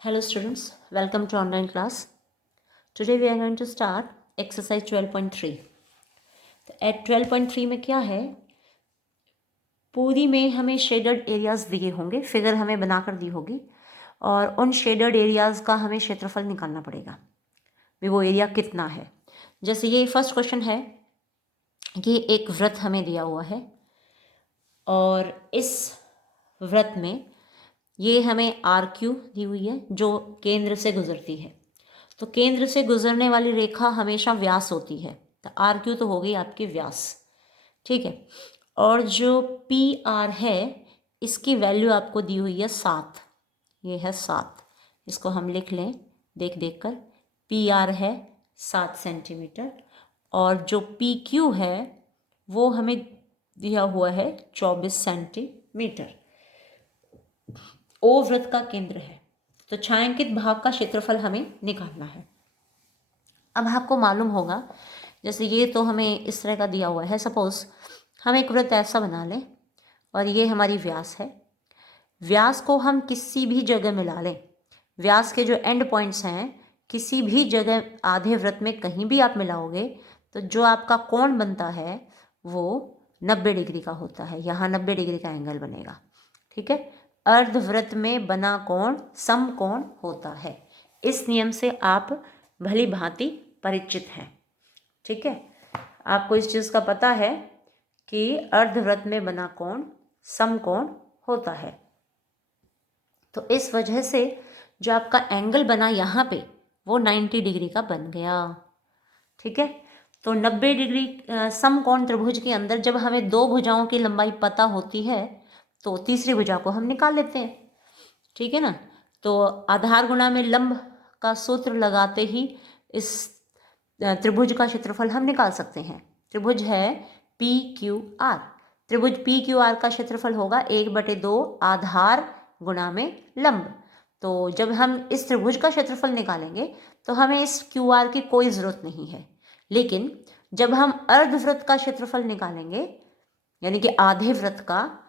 Hello students, welcome to online class. Today we are going to start exercise 12.3. तो at 12.3 में क्या है, पूरी में हमें शेडेड एरियाज दिए होंगे, फिगर हमें बनाकर दी होगी और उन शेडेड एरियाज का हमें क्षेत्रफल निकालना पड़ेगा भी वो एरिया कितना है। जैसे ये फर्स्ट क्वेश्चन है कि एक वृत्त हमें दिया हुआ है और इस वृत्त में ये हमें आर क्यू दी हुई है जो केंद्र से गुजरती है। तो केंद्र से गुजरने वाली रेखा हमेशा व्यास होती है, तो आर क्यू तो हो गई आपकी व्यास, ठीक है। और जो पी आर है इसकी वैल्यू आपको दी हुई है 7, ये है 7, इसको हम लिख लें देख देख कर। पी आर है 7 सेंटीमीटर और जो पी क्यू है वो हमें दिया हुआ है 24 सेंटीमीटर। ओ वृत्त का केंद्र है, तो छायांकित भाग का क्षेत्रफल हमें निकालना है। अब आपको मालूम होगा, जैसे ये तो हमें इस तरह का दिया हुआ है, सपोज हम एक वृत्त ऐसा बना लें और ये हमारी व्यास है। व्यास को हम किसी भी जगह मिला लें, व्यास के जो एंड पॉइंट्स हैं किसी भी जगह आधे वृत्त में कहीं भी आप मिलाओगे तो जो आपका कोण बनता है वो 90 डिग्री का होता है। यहाँ 90 डिग्री का एंगल बनेगा, ठीक है। अर्धवृत्त में बना कोण समकोण होता है। इस नियम से आप भली भांति परिचित हैं, ठीक है। आपको इस चीज़ का पता है कि अर्धवृत्त में बना कोण समकोण होता है। तो इस वजह से जो आपका एंगल बना यहाँ पे वो 90 डिग्री का बन गया, ठीक है। तो 90 डिग्री समकोण त्रिभुज के अंदर जब हमें दो भुजाओं की लंबाई पता होती है तो तीसरी भुजा को हम निकाल लेते हैं, ठीक है ना। तो आधार गुणा में लंब का सूत्र लगाते ही इस त्रिभुज का क्षेत्रफल हम निकाल सकते हैं। त्रिभुज है पी क्यू आर, त्रिभुज पी क्यू आर का क्षेत्रफल होगा 1/2 आधार गुणा में लंब। तो जब हम इस त्रिभुज का क्षेत्रफल निकालेंगे तो हमें इस क्यू आर की कोई ज़रूरत नहीं है, लेकिन जब हम अर्धवृत्त का क्षेत्रफल निकालेंगे यानी कि आधे वृत्त का,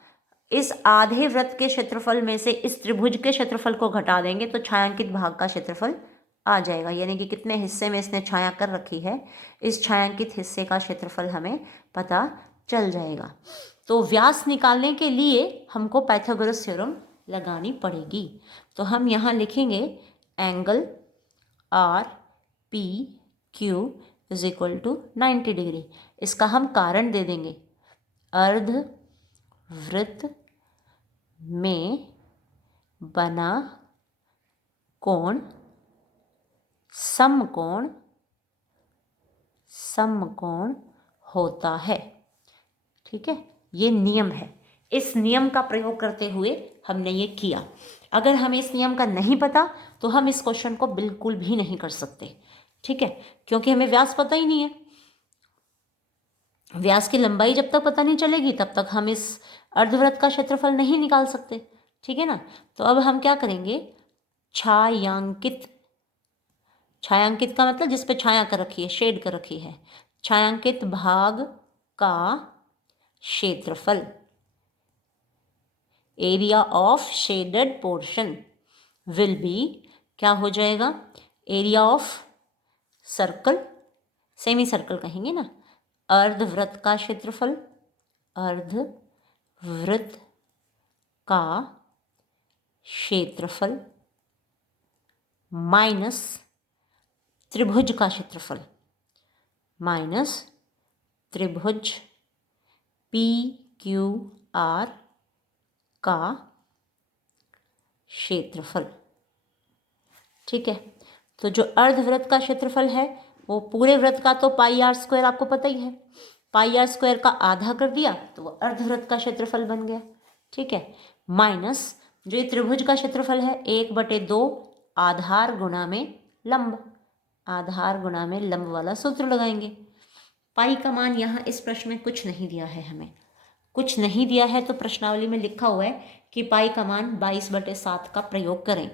इस आधे वृत्त के क्षेत्रफल में से इस त्रिभुज के क्षेत्रफल को घटा देंगे तो छायांकित भाग का क्षेत्रफल आ जाएगा। यानी कि कितने हिस्से में इसने छाया कर रखी है, इस छायांकित हिस्से का क्षेत्रफल हमें पता चल जाएगा। तो व्यास निकालने के लिए हमको पाइथागोरस थ्योरम लगानी पड़ेगी। तो हम यहाँ लिखेंगे angle R P Q is equal to 90 degree. इसका हम कारण दे देंगे, अर्धवृत्त में बना कोण समकोण होता है, ठीक है। ये नियम है, इस नियम का प्रयोग करते हुए हमने ये किया। अगर हमें इस नियम का नहीं पता तो हम इस क्वेश्चन को बिल्कुल भी नहीं कर सकते, ठीक है, क्योंकि हमें व्यास पता ही नहीं है। व्यास की लंबाई जब तक पता नहीं चलेगी तब तक हम इस अर्धवृत्त का क्षेत्रफल नहीं निकाल सकते, ठीक है ना। तो अब हम क्या करेंगे, छायांकित, छायांकित का मतलब जिस पे छाया कर रखी है, शेड कर रखी है, छायांकित भाग का क्षेत्रफल, area of shaded portion will be, क्या हो जाएगा, area of circle, semi circle कहेंगे ना, अर्धवृत्त का क्षेत्रफल, अर्धवृत्त का क्षेत्रफल माइनस त्रिभुज का क्षेत्रफल, माइनस त्रिभुज पी क्यू आर का क्षेत्रफल, ठीक है। तो जो अर्धवृत्त का क्षेत्रफल है वो पूरे वृत्त का तो पाई आर स्क्वायर आपको पता ही है, पाई आर स्क्वायर का आधा कर दिया तो वो अर्धवृत्त का क्षेत्रफल बन गया, ठीक है। माइनस जो ये त्रिभुज का क्षेत्रफल है 1/2 आधार गुणा में लंब, आधार गुणा में लंब वाला सूत्र लगाएंगे। पाई का मान यहाँ इस प्रश्न में कुछ नहीं दिया है, हमें कुछ नहीं दिया है तो प्रश्नावली में लिखा हुआ है कि पाई का मान 22/7 का प्रयोग करें,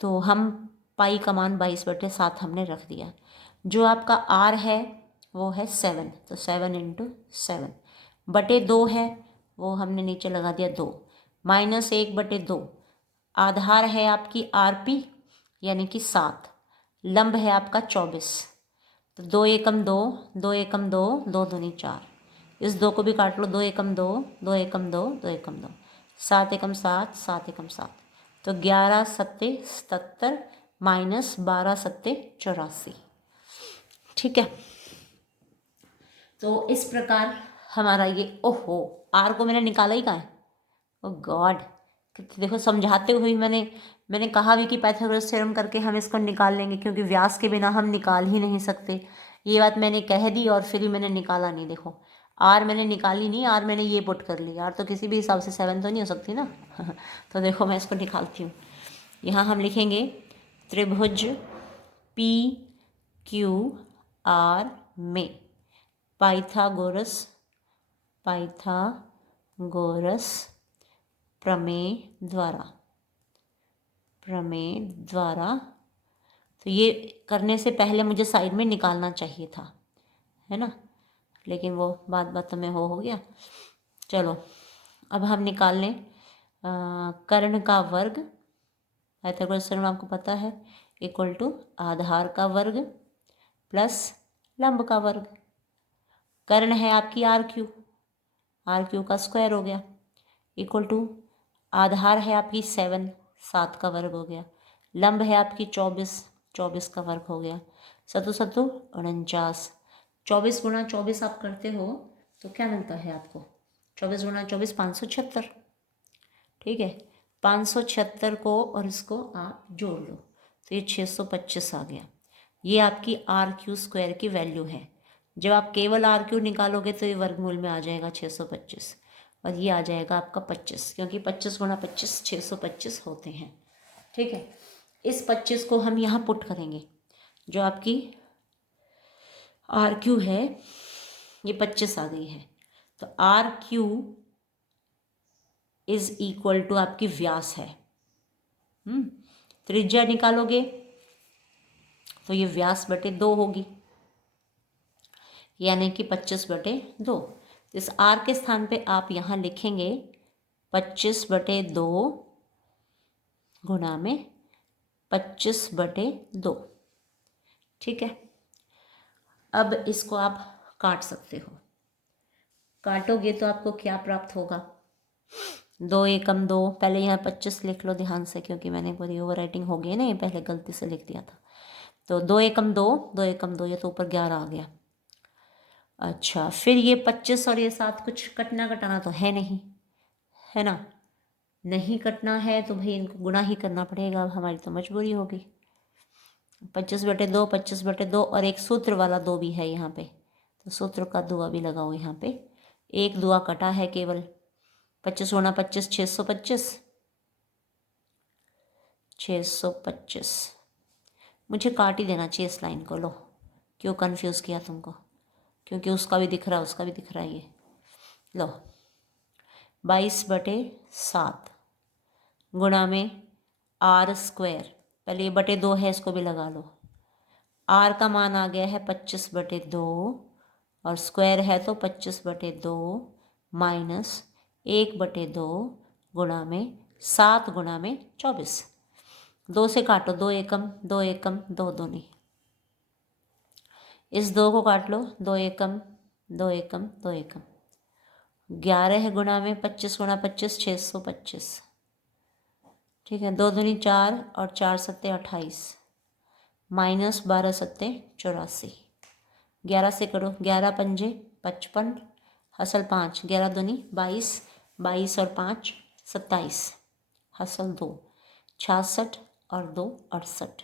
तो हम पाई का मान 22/7 हमने रख दिया। जो आपका आर है वो है 7, तो 7 × 7/2 है वो हमने नीचे लगा दिया 2, -1/2 आधार है आपकी आर पी, यानी कि 7। लंब है आपका 24, तो 2 एकम 2, 2 एकम 2, 2 दूनी 4। इस 2 को भी काट लो, 2 एकम 2, 2 एकम 2, 2 एकम 2, 7 एकम 7, 7 एकम 7। तो 11 सत्ते 77 माइनस 12 सत्ते 84। ठीक है, तो इस प्रकार हमारा ये, ओहो आर को मैंने निकाला ही कहाँ है, ओ गॉड। देखो समझाते हुए मैंने कहा भी कि पाइथागोरस थ्योरम करके हम इसको निकाल लेंगे, क्योंकि व्यास के बिना हम निकाल ही नहीं सकते। ये बात मैंने कह दी और फिर भी मैंने निकाला नहीं। देखो आर मैंने निकाली नहीं, आर मैंने ये पुट कर ली। आर तो किसी भी हिसाब से 7 तो नहीं हो सकती ना तो देखो मैं इसको निकालती हूँ। यहाँ हम लिखेंगे त्रिभुज पी क्यू आर में पाइथागोरस प्रमेय द्वारा। तो ये करने से पहले मुझे साइड में निकालना चाहिए था, है ना, लेकिन वो बात में हो गया। चलो अब हम निकाल लें कर्ण का वर्ग, पाइथागोरस थ्योरम आपको पता है, इक्वल टू आधार का वर्ग प्लस लंब का वर्ग। कर्ण है आपकी आर क्यू का स्क्वायर हो गया, इक्वल टू आधार है आपकी 7, 7 का वर्ग हो गया। लंब है आपकी 24, 24 का वर्ग हो गया। सतु सतु 49। 24 गुणा 24 आप करते हो तो क्या मिलता है आपको, 24 गुणा 24 576। ठीक है, 576 को और इसको आप जोड़ लो तो ये 625 आ गया। ये आपकी आर क्यू स्क्वायर की वैल्यू है। जब आप केवल आर क्यू निकालोगे तो ये वर्गमूल में आ जाएगा 625, और ये आ जाएगा आपका 25, क्योंकि 25 गुणा 25 625 होते हैं। ठीक है, इस 25 को हम यहाँ पुट करेंगे। जो आपकी आर क्यू है ये 25 आ गई है, तो R Q is equal to आपकी व्यास है। त्रिज्या निकालोगे तो ये व्यास बटे 2 होगी, यानी कि 25/2। इस आर के स्थान पे आप यहाँ लिखेंगे 25/2 गुणा में 25/2। ठीक है, अब इसको आप काट सकते हो। काटोगे तो आपको क्या प्राप्त होगा, 2 एकम 2, पहले यहाँ 25 लिख लो ध्यान से, क्योंकि मैंने पूरी ओवर राइटिंग हो गई ना, ये पहले गलती से लिख दिया था। तो 2 एकम 2, 2 एकम 2, ये तो ऊपर 11 आ गया। अच्छा, फिर ये 25 और ये 7 कुछ कटना तो है नहीं, है ना, नहीं कटना है तो भाई इनको गुणा ही करना पड़ेगा, अब हमारी तो मजबूरी होगी। 25/2, 25/2, और एक सूत्र वाला 2 भी है यहाँ पे, तो सूत्र का दुआ भी लगाओ यहाँ पे। एक दुआ कटा है केवल, 25 गुणा 25 625, 625। मुझे काट ही देना चाहिए इस लाइन को। लो, क्यों कन्फ्यूज़ किया तुमको, क्योंकि उसका भी दिख रहा है, उसका भी दिख रहा है। ये लो 22/7 गुणा में आर स्क्वायर, पहले ये बटे 2 है, इसको भी लगा लो। आर का मान आ गया है 25/2, और स्क्वायर है तो 25/2 माइनस 1/2 गुणा में 7 गुणा में 24। 2 से काटो, 2 एकम 2 एकम 2 दूनी, इस 2 को काट लो, 2 एकम 2 एकम 2 एकम, 11 गुणा में 25 गुणा 25 625। ठीक है, 2 दूनी 4 और 4 सत्ते 28 माइनस 12 सत्ते 84। 11 से करो, 11 पंजे 55, हसल 5, 11 दूनी 22, 22 और 5 27, हसल 2 66 और 2 68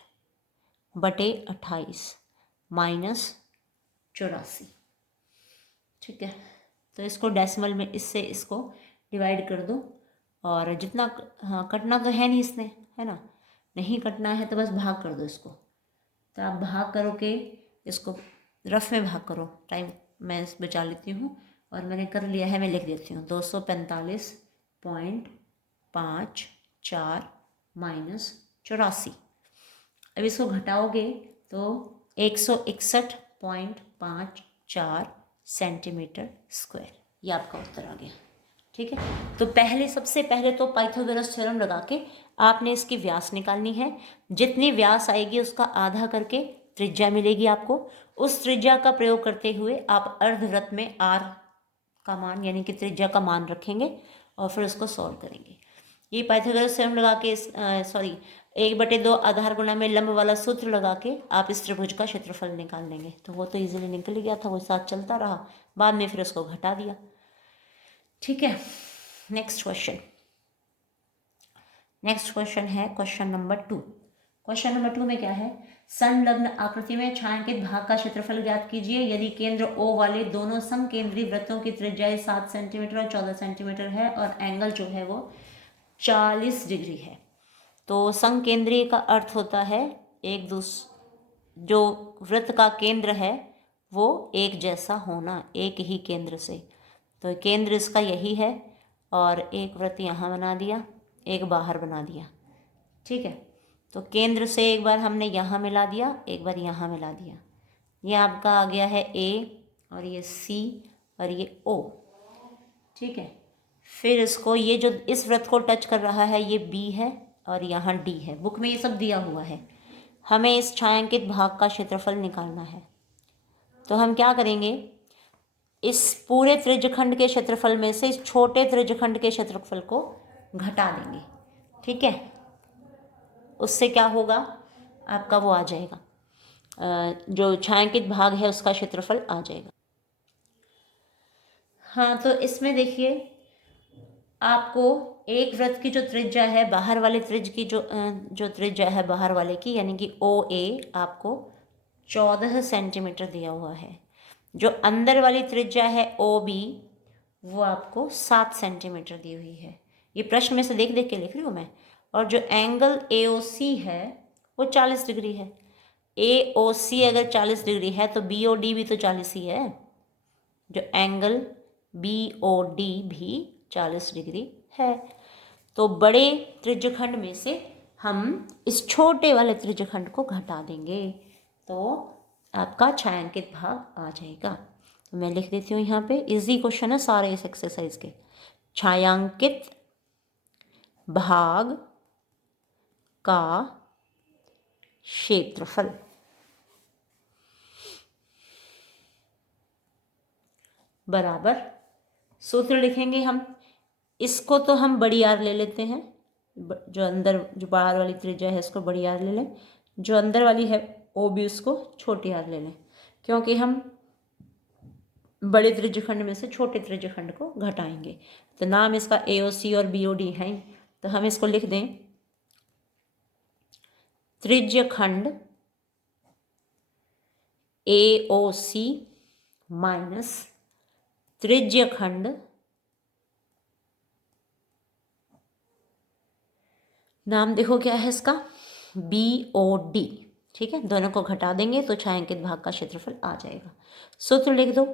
बटे 28 माइनस 84। ठीक है, तो इसको डेसिमल में इससे इसको डिवाइड कर दो, और जितना, हाँ कटना तो है नहीं इसने, है ना, नहीं कटना है तो बस भाग कर दो इसको। तो आप भाग करोगे, इसको रफ में भाग करो, टाइम मैं बचा लेती हूँ, और मैंने कर लिया है, मैं लिख देती हूँ 245.54 माइनस 84। अब इसको घटाओगे तो 161.54 सेंटीमीटर स्क्वायर, ये आपका उत्तर आ गया। ठीक है। तो सबसे पहले तो पाइथागोरस थ्योरम लगा के आपने इसकी व्यास निकालनी है। जितनी व्यास आएगी उसका आधा करके त्रिज्या मिलेगी आपको। उस त्रिज्या का प्रयोग करते हुए आप अर्धवृत्त में r का मान यानी कि त्रिज्या का मान रखेंगे और फिर उसको सॉल्व करेंगे। ये पाइथागोरस थ्योरम लगा के 1/2 आधार गुणा में लंब वाला सूत्र लगा के आप इस त्रिभुज का क्षेत्रफल निकाल लेंगे। तो वो तो इजीली निकल गया था, वो साथ चलता रहा, बाद में फिर उसको घटा दिया। ठीक है। नेक्स्ट क्वेश्चन है क्वेश्चन नंबर 2। क्वेश्चन नंबर 2 में क्या है, संलग्न आकृति में छायांकित भाग का क्षेत्रफल ज्ञात कीजिए यदि केंद्र O वाले दोनों समकेंद्री वृत्तों की त्रिज्या 7 सेंटीमीटर और 14 सेंटीमीटर है और एंगल जो है वो 40 डिग्री है। तो समकेंद्रीय का अर्थ होता है जो वृत्त का केंद्र है वो एक जैसा होना, एक ही केंद्र से। तो केंद्र इसका यही है और एक वृत्त यहाँ बना दिया, एक बाहर बना दिया। ठीक है। तो केंद्र से एक बार हमने यहाँ मिला दिया, एक बार यहाँ मिला दिया। ये आपका आ गया है A और ये C और ये O। ठीक है। फिर इसको ये जो इस वृत्त को टच कर रहा है ये B है और यहाँ D है। बुक में ये सब दिया हुआ है। हमें इस छायांकित भाग का क्षेत्रफल निकालना है। तो हम क्या करेंगे, इस पूरे त्रिज्यखंड के क्षेत्रफल में से इस छोटे त्रिज्यखंड के क्षेत्रफल को घटा देंगे। ठीक है। उससे क्या होगा, आपका वो आ जाएगा, जो छायांकित भाग है उसका क्षेत्रफल आ जाएगा। हाँ, तो इसमें देखिए आपको एक वृत्त की जो त्रिज्या है बाहर वाले त्रिज्य की जो त्रिज्या है बाहर वाले की यानी कि OA आपको 14 सेंटीमीटर दिया हुआ है। जो अंदर वाली त्रिज्या है OB वो आपको 7 सेंटीमीटर दी हुई है। ये प्रश्न में से देख देख के लिख रही हूँ मैं। और जो एंगल AOC है वो 40 डिग्री है। AOC अगर 40 डिग्री है तो BOD भी तो 40 ही है। जो एंगल BOD भी 40 डिग्री है। तो बड़े त्रिज्यखंड में से हम इस छोटे वाले त्रिज्यखंड को घटा देंगे तो आपका छायांकित भाग आ जाएगा। तो मैं लिख देती हूँ यहाँ पे, इजी क्वेश्चन है सारे इस एक्सरसाइज के। छायांकित भाग का क्षेत्रफल बराबर, सूत्र लिखेंगे हम। इसको तो हम बड़ी आर ले लेते हैं, जो अंदर जो बाहर वाली त्रिज्या है इसको बड़ी आर ले लें, जो अंदर वाली है OB उसको छोटी आर ले लें, क्योंकि हम बड़े त्रिज्यखंड में से छोटे त्रिज्यखंड को घटाएंगे। तो नाम इसका AOC और BOD है, तो हम इसको लिख दें त्रिज्यखंड AOC माइनस त्रिज्यखंड नाम देखो क्या है इसका BOD। ठीक है, दोनों को घटा देंगे तो छायांकित भाग का क्षेत्रफल आ जाएगा। सूत्र लिख दो,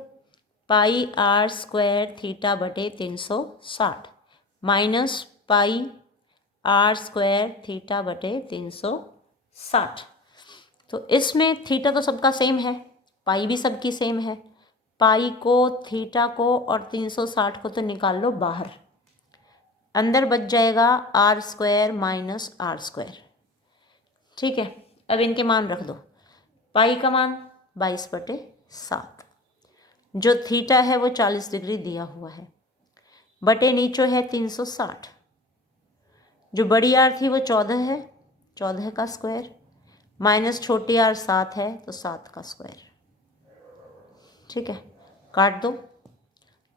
पाई r स्क्वायर थीटा बटे 360 minus pi r square theta बटे 360। तो इसमें थीटा तो सबका सेम है, पाई भी सबकी सेम है। पाई को, थीटा को और 360 को तो निकाल लो बाहर, अंदर बच जाएगा r square minus r square. ठीक है। अब इनके मान रख दो, पाई का मान 22/7, जो थीटा है वो 40 डिग्री दिया हुआ है, बटे नीचे है 360, जो बड़ी आर थी वो 14 है, 14 का स्क्वायर, माइनस छोटी आर 7 है तो 7 का स्क्वायर। ठीक है, काट दो,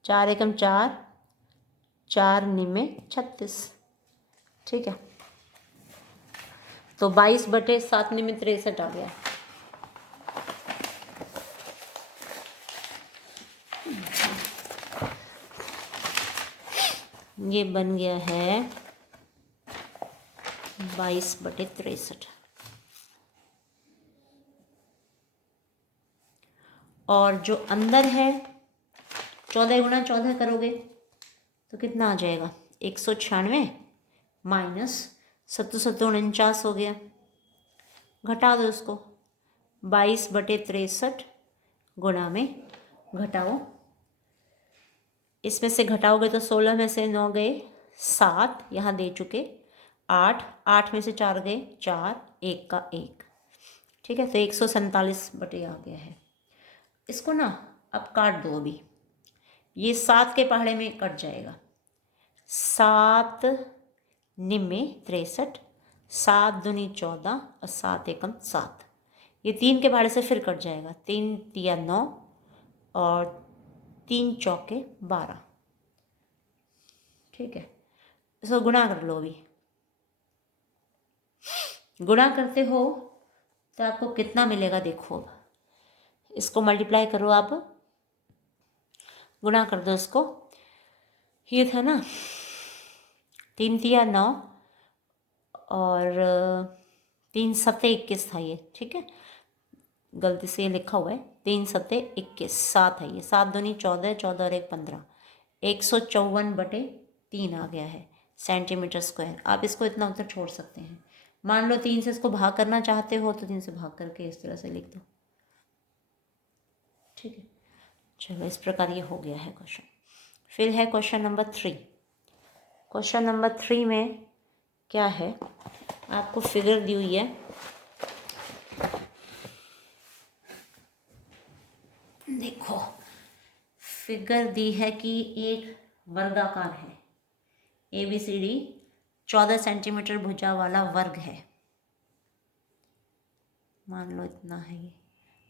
4 एकम 4, 4 निमे 36। ठीक है, तो 22/7 निमे 63 आ गया। ये बन गया है 22/63। और जो अंदर है 14 गुणा 14 करोगे तो कितना आ जाएगा, 196 माइनस 7 हो गया। घटा दो उसको, 22/63 गुणा में घटाओ इसमें से घटाओगे तो 16 में से 9 गए 7, यहाँ दे चुके 8, 8 में से 4 गए 4, 1 का 1। ठीक है, तो 147 बटे आ गया है। इसको ना अब काट दो। अभी ये 7 के पहाड़े में कट जाएगा। 7 निम्मे 63, 7 दूनी 14 और 7 एकम 7। ये 3 के पहाड़े से फिर कट जाएगा। 3 तिया 9 और 3 चौके 12। ठीक है, इसको गुणा कर लो। अभी गुणा करते हो तो आपको कितना मिलेगा देखो। अब इसको मल्टीप्लाई करो, आप गुणा कर दो इसको। ये था ना 3 तिया 9 और 3 सत्ते 21 था ये। ठीक है, गलती से ये लिखा हुआ है 3 सत्ते 21, 7 है ये। 7 दूनी 14, 14 और 1 15, 154 बटे 3 आ गया है सेंटीमीटर स्क्वायर। आप इसको इतना उत्तर छोड़ सकते हैं। मान लो 3 से इसको भाग करना चाहते हो तो 3 से भाग करके इस तरह से लिख दो। ठीक है, चलो इस प्रकार ये हो गया है क्वेश्चन। फिर है क्वेश्चन नंबर 3। क्वेश्चन नंबर 3 में क्या है, आपको फिगर दी हुई है। देखो फिगर दी है कि एक वर्गाकार है, ABCD 14 सेंटीमीटर भुजा वाला वर्ग है। मान लो इतना है ये,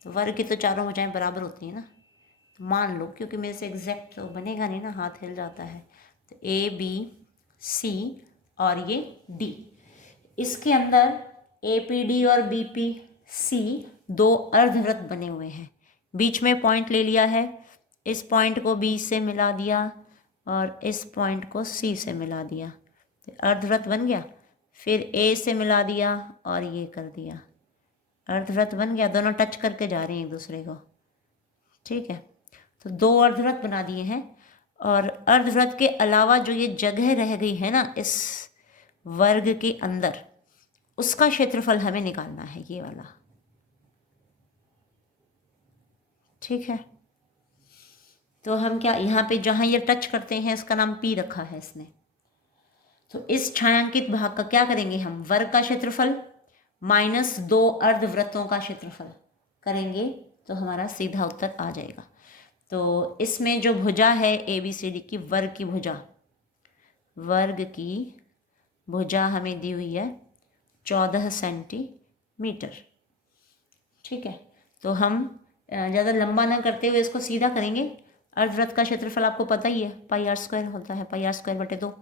तो वर्ग की तो चारों भुजाएं बराबर होती हैं ना, तो मान लो, क्योंकि मेरे से एग्जैक्ट तो बनेगा नहीं ना, हाथ हिल जाता है। तो ABC और ये D, इसके अंदर APD और BPC 2 अर्धवृत्त बने हुए हैं। बीच में पॉइंट ले लिया है, इस पॉइंट को B से मिला दिया और इस पॉइंट को C से मिला दिया, तो अर्धवृत्त बन गया। फिर A से मिला दिया और ये कर दिया, अर्धवृत्त बन गया। दोनों टच करके जा रहे हैं एक दूसरे को। ठीक है, तो 2 अर्धवृत्त बना दिए हैं। और अर्धवृत्त के अलावा जो ये जगह रह गई है ना इस वर्ग के अंदर, उसका क्षेत्रफल हमें निकालना है, ये वाला। ठीक है, तो हम क्या, यहाँ पे जहाँ ये टच करते हैं इसका नाम P रखा है इसने। तो इस छायांकित भाग का क्या करेंगे हम, वर्ग का क्षेत्रफल माइनस 2 अर्धवृत्तों का क्षेत्रफल करेंगे तो हमारा सीधा उत्तर आ जाएगा। तो इसमें जो भुजा है ABCD की, वर्ग की भुजा हमें दी हुई है 14 सेंटीमीटर। ठीक है, तो हम ज़्यादा लंबा ना करते हुए इसको सीधा करेंगे। अर्धवृत्त का क्षेत्रफल आपको पता ही है, πr² होता है, πr² बटे 2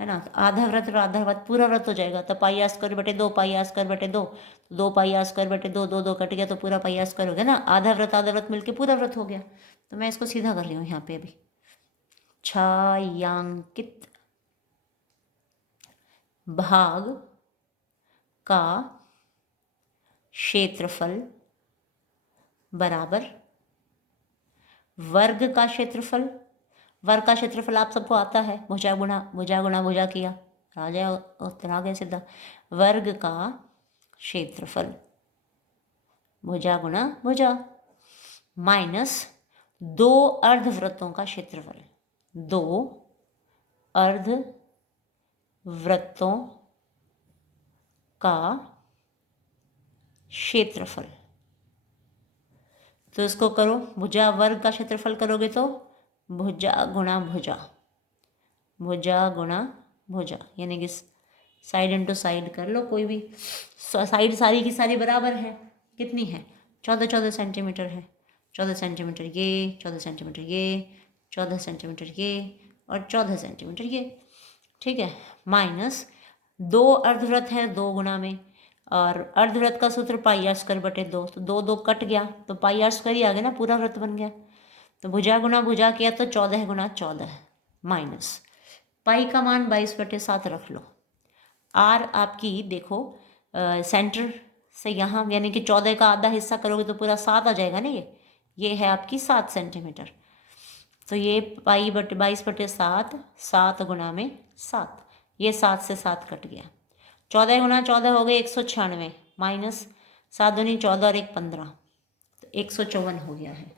है ना। तो आधा वृत्त और आधा वृत्त पूरा वृत्त हो जाएगा, तो πr² बटे 2, πr² बटे 2, 2 πr² बटे 2, 2 2 कट गया तो पूरा πr² हो गया ना। आधा वृत्त मिलके पूरा वृत्त हो गया। तो मैं इसको सीधा कर रही हूँ यहाँ पे। अभी छायांकित भाग का क्षेत्रफल बराबर वर्ग का क्षेत्रफल। वर्ग का क्षेत्रफल आप सबको आता है, भुजा गुणा भुजा किया, आ जाए उत्तर आ गया सीधा। वर्ग का क्षेत्रफल भुजा गुणा भुजा माइनस 2 अर्धवृत्तों का क्षेत्रफल, 2 अर्धवृत्तों का क्षेत्रफल। तो इसको करो, भुजा वर्ग का क्षेत्रफल करोगे तो भुजा गुणा भुजा, भुजा गुणा भुजा, यानी कि साइड इंटू साइड कर लो कोई भी। साइड सारी की सारी बराबर है, कितनी है, 14 सेंटीमीटर है। 14 सेंटीमीटर ये, 14 सेंटीमीटर ये, 14 सेंटीमीटर ये और 14 सेंटीमीटर ये। ठीक है, माइनस 2 अर्धवृत्त है 2 गुना में, और अर्धवृत्त का सूत्र πr² बटे 2, तो 2 2 कट गया तो πr² ही आ गया ना, पूरा वृत्त बन गया। तो भुजा गुणा भुजा किया तो 14 गुणा 14 माइनस पाई का मान 22/7 रख लो। आर आपकी देखो सेंटर से यहाँ, यानी कि 14 का आधा हिस्सा करोगे तो पूरा 7 आ जाएगा ना। ये है आपकी 7 सेंटीमीटर। तो ये पाई बटे 22/7, 7 गुणा में 7, ये 7 से 7 कट गया। 14 गुणा 14 हो गए 196 माइनस 7 दूनी 14 और 1 15, तो 154 हो गया है।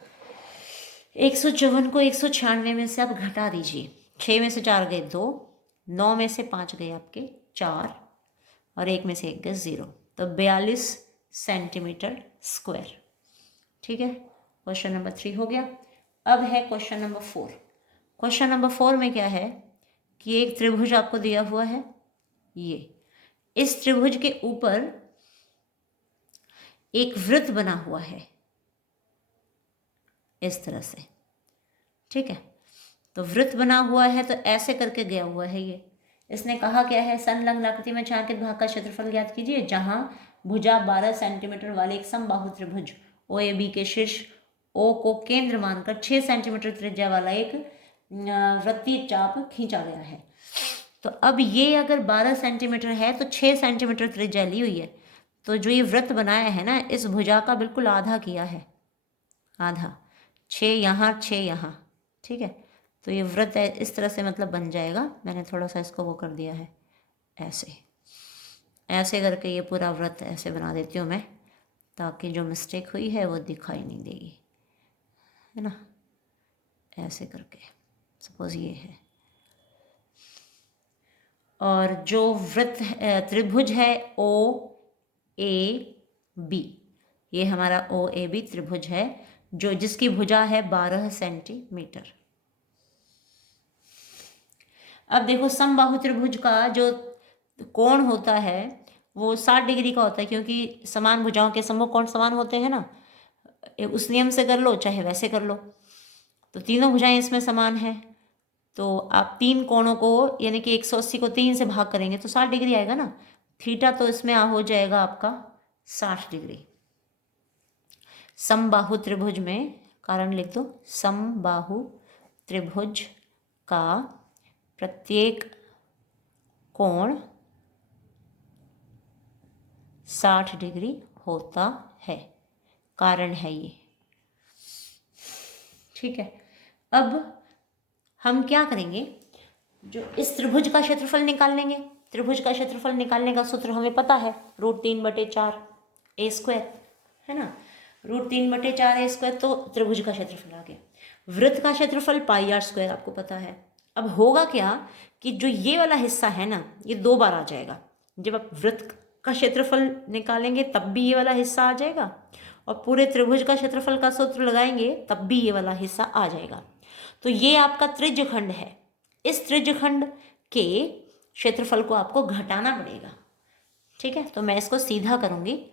154 को 196 में से आप घटा दीजिए। 6 में से 4 गए 2, 9 में से 5 गए आपके 4 और 1 में से 1 गए 0, तो 42 सेंटीमीटर स्क्वायर। ठीक है, क्वेश्चन नंबर 3 हो गया। अब है क्वेश्चन नंबर 4। क्वेश्चन नंबर 4 में क्या है कि एक त्रिभुज आपको दिया हुआ है, ये इस त्रिभुज के ऊपर एक वृत्त बना हुआ है इस तरह से। ठीक है, तो वृत्त बना हुआ है तो ऐसे करके गया हुआ है ये। इसने कहा क्या है, संलग्न आकृति में छायांकित भाग का क्षेत्रफल ज्ञात कीजिए जहां भुजा 12 सेंटीमीटर वाले एक समबाहु त्रिभुज ओ ए बी के शीर्ष ओ को केंद्र मानकर 6 सेंटीमीटर त्रिज्या वाला एक वृत्तीय चाप खींचा गया है। तो अब ये अगर 12 सेंटीमीटर है तो 6 सेंटीमीटर त्रिज्या ली हुई है, तो जो ये वृत्त बनाया है ना, इस भुजा का बिल्कुल आधा किया है, आधा, 6 यहाँ 6 यहाँ। ठीक है, तो ये वृत्त इस तरह से मतलब बन जाएगा। मैंने थोड़ा सा इसको वो कर दिया है, ऐसे ऐसे करके ये पूरा वृत्त ऐसे बना देती हूँ मैं, ताकि जो मिस्टेक हुई है वो दिखाई नहीं देगी, है ना। ऐसे करके सपोज ये है, और जो वृत्त त्रिभुज है ओ ए बी, ये हमारा ओ ए बी त्रिभुज है जो जिसकी भुजा है 12 सेंटीमीटर। अब देखो समबाहु त्रिभुज का जो कोण होता है वो 60 डिग्री का होता है, क्योंकि समान भुजाओं के समूह कोण समान होते हैं ना। उस नियम से कर लो चाहे वैसे कर लो, तो तीनों भुजाएं इसमें समान है, तो आप तीन कोणों को यानी कि 180 को 3 से भाग करेंगे तो 60 डिग्री आएगा ना। थीटा तो इसमें हो जाएगा आपका 60 डिग्री। समबाहु त्रिभुज में कारण लिख दो, समबाहु त्रिभुज का प्रत्येक कोण 60 डिग्री होता है, कारण है ये। ठीक है, अब हम क्या करेंगे, जो इस त्रिभुज का क्षेत्रफल निकाल लेंगे। त्रिभुज का क्षेत्रफल निकालने का सूत्र हमें पता है, √3/4 ए स्क्वायर, है ना। √3/4 ए स्क्वायर, तो त्रिभुज का क्षेत्रफल आ गया। वृत्त का क्षेत्रफल πr² आपको पता है। अब होगा क्या कि जो ये वाला हिस्सा है ना, ये 2 बार आ जाएगा। जब आप वृत्त का क्षेत्रफल निकालेंगे तब भी ये वाला हिस्सा आ जाएगा, और पूरे त्रिभुज का क्षेत्रफल का सूत्र लगाएंगे तब भी ये वाला हिस्सा आ जाएगा। तो ये आपका त्रिज्यखंड है, इस त्रिज्यखंड के क्षेत्रफल को आपको घटाना पड़ेगा। ठीक है, तो मैं इसको सीधा करूंगी,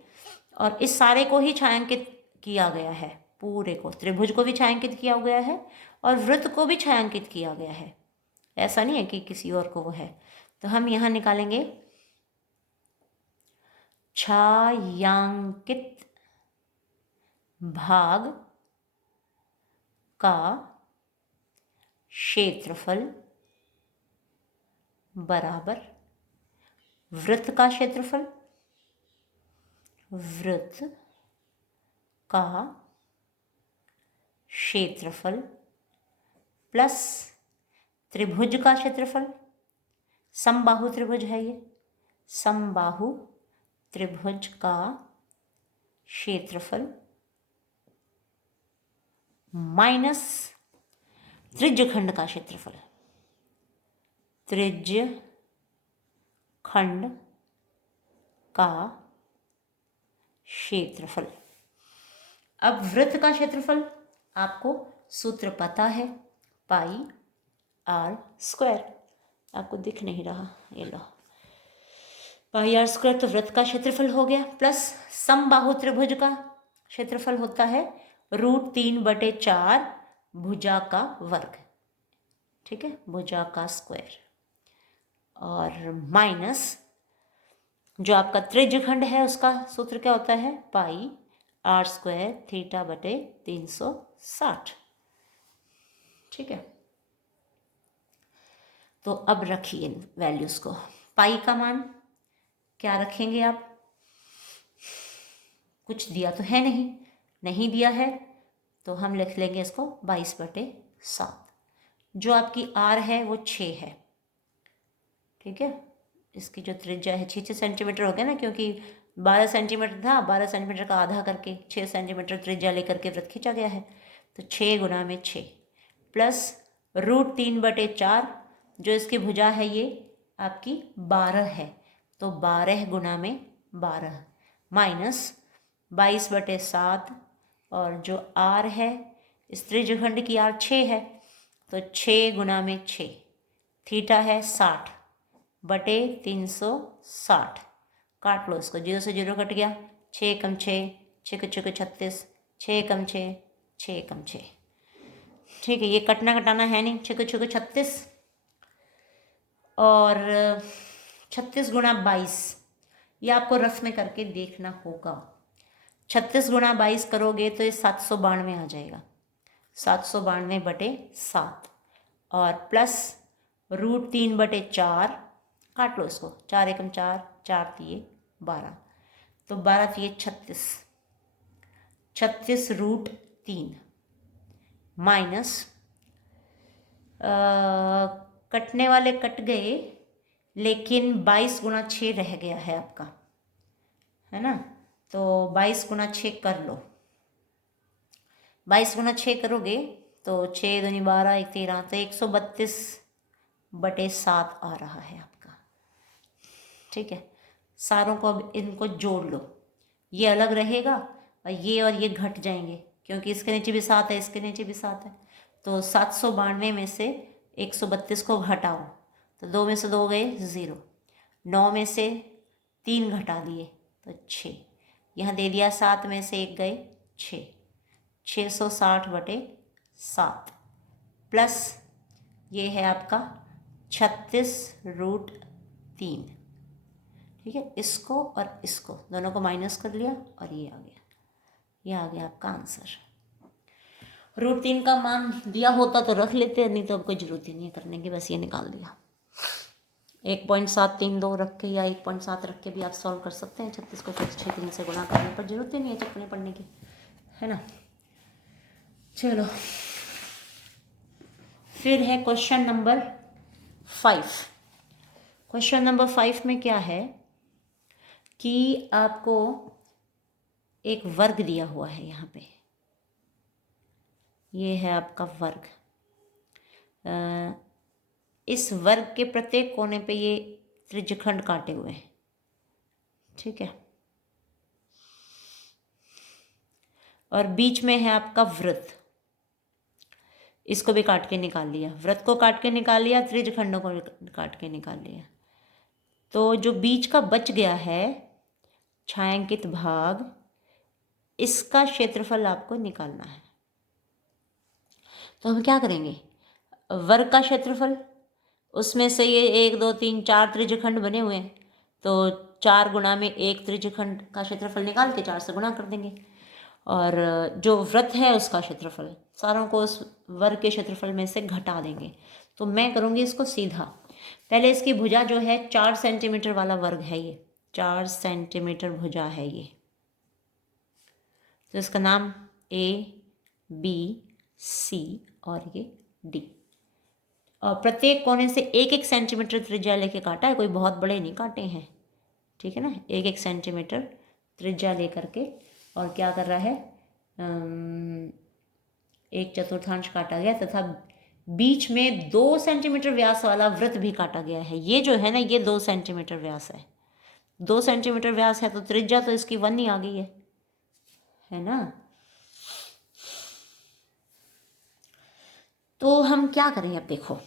और इस सारे को ही छायांकित किया गया है, पूरे को, त्रिभुज को भी छायांकित किया गया है और वृत्त को भी छायांकित किया गया है। ऐसा नहीं है कि किसी और को वो है। तो हम यहाँ निकालेंगे छायांकित भाग का क्षेत्रफल बराबर वृत्त का क्षेत्रफल, वृत्त का क्षेत्रफल प्लस त्रिभुज का क्षेत्रफल। समबाहु त्रिभुज है ये, समबाहु त्रिभुज का क्षेत्रफल माइनस त्रिज्यखंड का क्षेत्रफल, त्रिज्यखंड का क्षेत्रफल। अब वृत्त का क्षेत्रफल आपको सूत्र पता है, πr²। आपको दिख नहीं रहा, ये लो, πr², तो वृत्त का क्षेत्रफल हो गया, प्लस समबाहु त्रिभुज का क्षेत्रफल होता है √3/4 भुजा का वर्ग। ठीक है, भुजा का स्क्वायर, और माइनस जो आपका त्रिज्यखंड है उसका सूत्र क्या होता है, πr² θ/360। ठीक है, तो अब रखिए वैल्यूज को। पाई का मान क्या रखेंगे आप, कुछ दिया तो है नहीं, नहीं दिया है तो हम लिख लेंगे इसको 22/7। जो आपकी आर है वो 6 है। ठीक है, इसकी जो त्रिज्या है 6 सेंटीमीटर हो गया ना, क्योंकि 12 सेंटीमीटर था, 12 सेंटीमीटर का आधा करके 6 सेंटीमीटर त्रिज्या लेकर के वृत्त खींचा गया है। तो 6 × 6 प्लस √3/4, जो इसकी भुजा है ये आपकी 12 है, तो 12 × 12 माइनस 22/7, और जो आर है इस त्रिज्यखंड की आर 6 है, तो 6 × 6, थीटा है 60/360, काट लो इसको, 0 से 0 कट गया, 6 × 6, 6 × 6 = 36, 6 × 6, 6 × 6, ठीक है, ये कटना घटाना है नहीं, 6 × 6 = 36, और 36 × 22, ये आपको रफ में करके देखना होगा। 36 × 22 करोगे तो ये 792 आ जाएगा, 792/7, और प्लस √3/4, काट लो इसको, 4 × 4, 4 × 3 = 12, तो 12 × 3 = 36, 36 √3 माइनस, कटने वाले कट गए, लेकिन 22 × 6 रह गया है आपका, है ना, तो 22 × 6 कर लो, 22 × 6 करोगे तो 6 × 2 = 12, 1 × 13, तो 132/7 आ रहा है आपका, ठीक है। सारों को अब इनको जोड़ लो, ये अलग रहेगा और ये घट जाएंगे, क्योंकि इसके नीचे भी 7 है, इसके नीचे भी 7 है, तो 792 में से 132 को घटाओ, तो 2 में से 2 गए 0, 9 में से 3 घटा दिए तो 6, यहाँ दे दिया 7 में से 1 गए 6, 660/7 प्लस ये है आपका 36 √3, ठीक है, इसको और इसको दोनों को माइनस कर लिया और ये आ गया आपका आंसर। √3 का मान दिया होता तो रख लेते, नहीं तो अब कोई जरूरत ही नहीं है करने की, बस ये निकाल दिया। 1.732 रख के या 1.7 रख के भी आप सॉल्व कर सकते हैं। 36 को 6 से गुणा करने पर जरूरत ही नहीं है चक्कने पढ़ने की, है ना। चलो फिर है क्वेश्चन नंबर 5। क्वेश्चन नंबर 5 में क्या है कि आपको एक वर्ग दिया हुआ है, यहाँ पे ये है आपका वर्ग। इस वर्ग के प्रत्येक कोने पे ये त्रिज्यखंड काटे हुए हैं, ठीक है, और बीच में है आपका वृत्त, इसको भी काट के निकाल लिया, वृत्त को काट के निकाल लिया, त्रिज्यखंडों को काट के निकाल लिया, तो जो बीच का बच गया है छायांकित भाग, इसका क्षेत्रफल आपको निकालना है। तो हम क्या करेंगे, वर्ग का क्षेत्रफल, उसमें से ये 1 2 3 4 त्रिज्यखंड बने हुए हैं, तो 4 गुणा में 1 त्रिज्यखंड का क्षेत्रफल निकाल के 4 से गुणा कर देंगे, और जो वृत्त है उसका क्षेत्रफल सारों को उस वर्ग के क्षेत्रफल में से घटा देंगे। तो मैं करूँगी इसको सीधा, पहले इसकी भुजा जो है 4 सेंटीमीटर वाला वर्ग है, ये 4 सेंटीमीटर भुजा है ये, तो इसका नाम ABC और ये D, और प्रत्येक कोने से 1 सेंटीमीटर त्रिज्या लेके काटा है, कोई बहुत बड़े नहीं काटे हैं, ठीक है ना, 1 सेंटीमीटर त्रिज्या लेकर के, और क्या कर रहा है, 1/4 काटा गया, तथा बीच में 2 सेंटीमीटर व्यास वाला वृत्त भी काटा गया है। ये जो है ना, ये 2 सेंटीमीटर व्यास है, 2 सेंटीमीटर व्यास है, तो त्रिज्या तो इसकी 1 ही आ गई है ना। तो हम क्या करें, अब देखो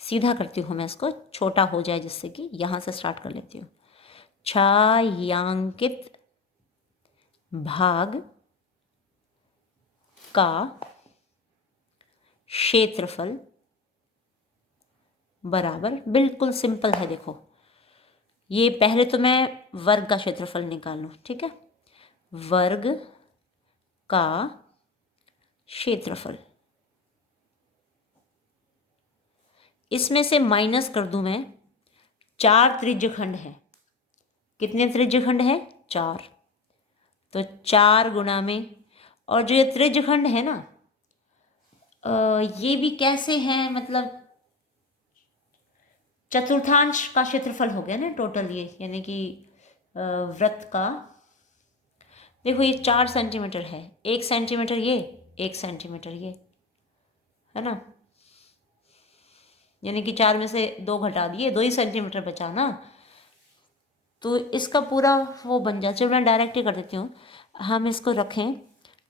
सीधा करती हूँ मैं, इसको छोटा हो जाए जिससे कि यहाँ से स्टार्ट कर लेती हूँ। छायांकित भाग का क्षेत्रफल बराबर, बिल्कुल सिंपल है, देखो ये पहले तो मैं वर्ग का क्षेत्रफल निकालूं, ठीक है, वर्ग का क्षेत्रफल, इसमें से माइनस कर दूं मैं, 4 त्रिज्यखंड है, कितने त्रिज्यखंड है 4, तो 4 गुणा में, और जो ये त्रिज्यखंड है ना, ये भी कैसे हैं, मतलब चतुर्थांश का क्षेत्रफल हो गया ना टोटल ये, यानी कि वृत्त का, देखो ये 4 सेंटीमीटर है, 1 सेंटीमीटर ये 1 सेंटीमीटर, ये है ना, यानी कि 4 में से 2 घटा दिए, 2 ही सेंटीमीटर बचा ना, तो इसका पूरा वो बन जाए। चलो मैं डायरेक्ट ही कर देती हूँ। हम इसको रखें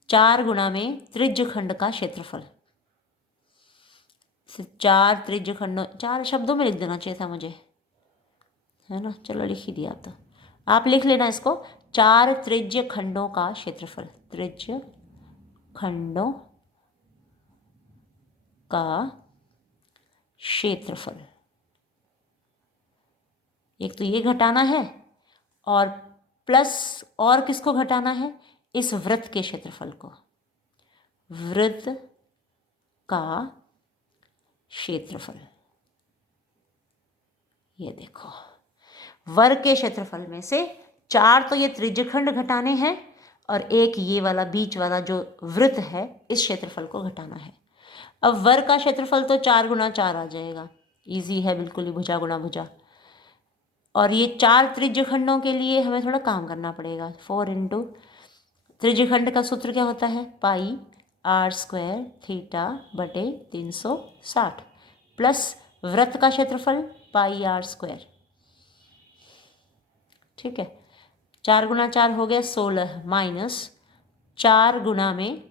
4 गुना में त्रिज्य खंड का क्षेत्रफल। 4 त्रिज्य खंडों, 4 शब्दों में लिख देना चाहिए था मुझे, है ना, चलो लिख ही दिया। तो आप लिख लेना इसको, 4 त्रिज्य खंडों का क्षेत्रफल, त्रिज्य खंडों का क्षेत्रफल। एक तो ये घटाना है और प्लस और किसको घटाना है, इस वृत्त के क्षेत्रफल को, वृत्त का क्षेत्रफल। ये देखो, वर्ग के क्षेत्रफल में से 4 तो ये त्रिज्यखंड घटाने हैं और एक ये वाला बीच वाला जो वृत्त है इस क्षेत्रफल को घटाना है। अब वर्ग का क्षेत्रफल तो 4 गुना 4 आ जाएगा, इजी है बिल्कुल ही, भुजा गुना भुजा। और ये 4 त्रिज्यखंडों के लिए हमें थोड़ा काम करना पड़ेगा। 4 इंटू त्रिज्यखंड का सूत्र क्या होता है, पाई r स्क्वायर थीटा बटे 360 प्लस वृत्त का क्षेत्रफल पाई r स्क्वायर। ठीक है, 4 गुना 4 हो गया 16 माइनस 4 गुना में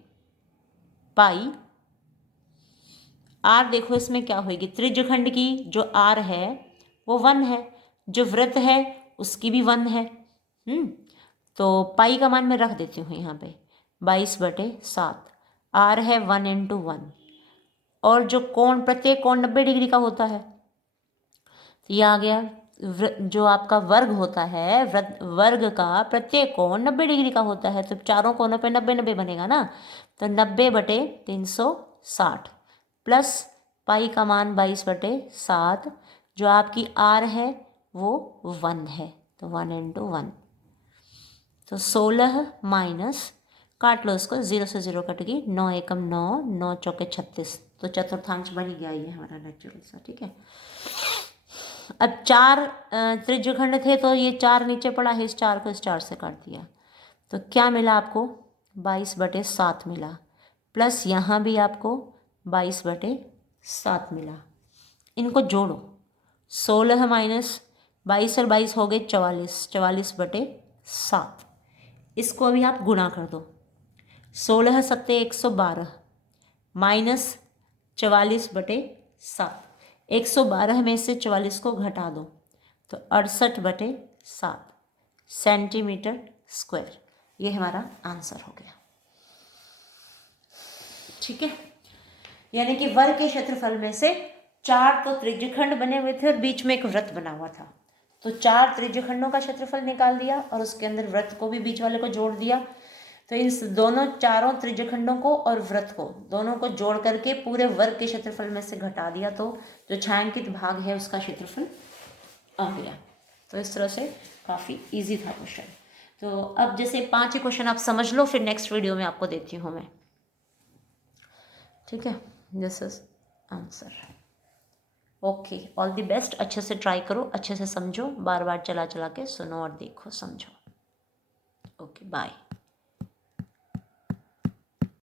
पाई r, देखो इसमें क्या होगी, त्रिज्यखंड की जो r है वो 1 है, जो वृत्त है उसकी भी 1 है। तो पाई का मान मैं रख देती हूँ यहाँ पे 22/7, r है 1 इंटू 1, और जो कोण, प्रत्येक कोण 90 डिग्री का होता है, तो ये आ गया जो आपका वर्ग होता है, वर्ग का प्रत्येक कोण 90 डिग्री का होता है, तो चारों कोणों पे 90-90 बनेगा ना, तो 90/360 प्लस पाई का मान 22/7, जो आपकी r है वो 1 है, तो 1 इंटू 1, तो 16 माइनस, काट लो इसको, 0 से 0 कट गई, 9 एकम 9, 9 चौके 36, तो चतुर्थांश बन गया ये हमारा नेचुरल सा। ठीक है, अब 4 त्रिज्यखंड थे तो ये 4 नीचे पड़ा है, इस 4 को इस 4 से काट दिया, तो क्या मिला आपको, 22/7 मिला, प्लस यहाँ भी आपको 22/7 मिला। इनको जोड़ो, 16 माइनस 22 और 22 हो गए 44, 44/7। इसको अभी आप गुणा कर दो, 16 सत्ते 112 माइनस 44/7, 112 में से 44 को घटा दो तो 68/7 सेंटीमीटर स्क्वायर। ये हमारा आंसर हो गया। ठीक है, यानी कि वर्ग के क्षेत्रफल में से 4 तो त्रिज्यखंड बने हुए थे और बीच में एक वृत्त बना हुआ था, तो 4 त्रिज्यखंडों का क्षेत्रफल निकाल दिया और उसके अंदर वृत्त को भी बीच वाले को जोड़ दिया। तो इन दोनों चारों त्रिज्यखंडों को और वृत्त को दोनों को जोड़ करके पूरे वर्ग के क्षेत्रफल में से घटा दिया, तो जो छायांकित भाग है उसका क्षेत्रफल आ गया। तो इस तरह से काफ़ी इजी था क्वेश्चन। तो अब जैसे 5 ही क्वेश्चन आप समझ लो, फिर नेक्स्ट वीडियो में आपको देती हूँ मैं। ठीक है, this is answer. Okay, all the best, अच्छे से ट्राई करो, अच्छे से समझो, बार बार चला चला के सुनो और देखो समझो। Okay, bye.